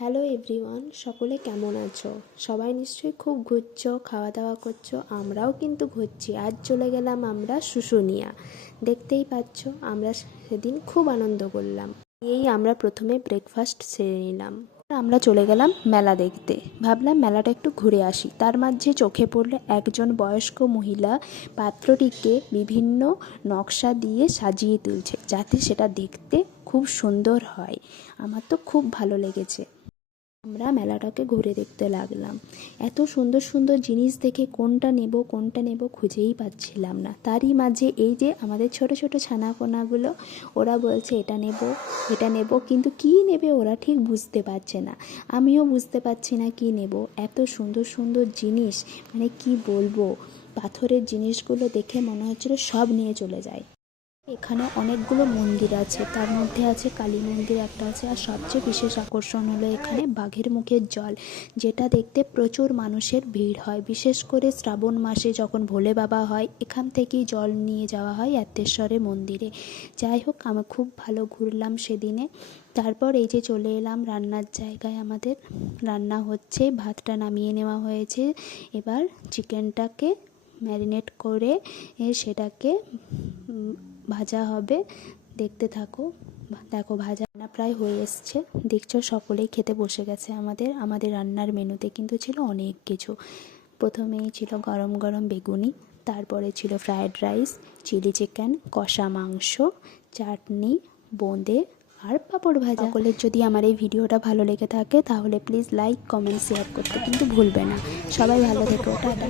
Hello everyone, সকলে কেমন আছো? সবাই নিশ্চয়ই খুব ঘুরছো, খাওয়া দাওয়া করছো। আমরাও কিন্তু ঘুরছি। আজ চলে গেলাম আমরা শুশুনিয়া। দেখতেই পাচ্ছ, আমরা সেদিন খুব আনন্দ করলাম। আমরা প্রথমে ব্রেকফাস্ট সেরে নিলাম। আমরা চলে গেলাম মেলা দেখতে। ভাবলাম মেলাটা একটু ঘুরে আসি। তার মাঝে চোখে পড়লো একজন বয়স্ক মহিলা পাত্রটিকে বিভিন্ন নকশা দিয়ে সাজিয়ে তুলছে, যাতে সেটা দেখতে খুব সুন্দর হয়। আমার তো খুব ভালো লেগেছে। আমরা মেলাটাকে ঘুরে দেখতে লাগলাম। এত সুন্দর সুন্দর জিনিস দেখে কোনটা নেব খুঁজেই পাচ্ছিলাম না। তারই মাঝে এই যে আমাদের ছোট ছোট ছানাপোনাগুলো, ওরা বলছে এটা নেব, কিন্তু কী নেবে ওরা ঠিক বুঝতে পারছে না। আমিও বুঝতে পারছি না কী নেব। এত সুন্দর সুন্দর জিনিস, মানে কি বলবো, পাথরের জিনিসগুলো দেখে মনে হচ্ছিল সব নিয়ে চলে যায়। এখানে অনেকগুলো মন্দির আছে, তার মধ্যে আছে কালী মন্দির একটা আছে, আর সবচেয়ে বিশেষ আকর্ষণ হলো এখানে বাঘের মুখের জল, যেটা দেখতে প্রচুর মানুষের ভিড় হয়। বিশেষ করে শ্রাবণ মাসে যখন ভোলে বাবা হয়, এখান থেকেই জল নিয়ে যাওয়া হয় এত্তেশ্বরে মন্দিরে। যাই হোক, আমি খুব ভালো ঘুরলাম সেদিনে। তারপর এই যে চলে এলাম রান্নার জায়গায়। আমাদের রান্না হচ্ছে, ভাতটা নামিয়ে নেওয়া হয়েছে। এবার চিকেনটাকে ম্যারিনেট করে সেটাকে ভাজা হবে। দেখতে থাকো। দেখো, ভাজা রান্না প্রায় হয়ে এসছে। দেখছো, সকলেই খেতে বসে গেছে। আমাদের রান্নার মেনুতে কিন্তু ছিল অনেক কিছু। প্রথমেই ছিল গরম গরম বেগুনি, তারপরে ছিল ফ্রায়েড রাইস, চিলি চিকেন, কষা মাংস, চাটনি, বোঁদে আর পাঁপড় ভাজা। সকলের যদি আমার এই ভিডিওটা ভালো লেগে থাকে তাহলে প্লিজ লাইক, কমেন্ট, শেয়ার করতে কিন্তু ভুলবে না। সবাই ভালো থেকো, টাটা।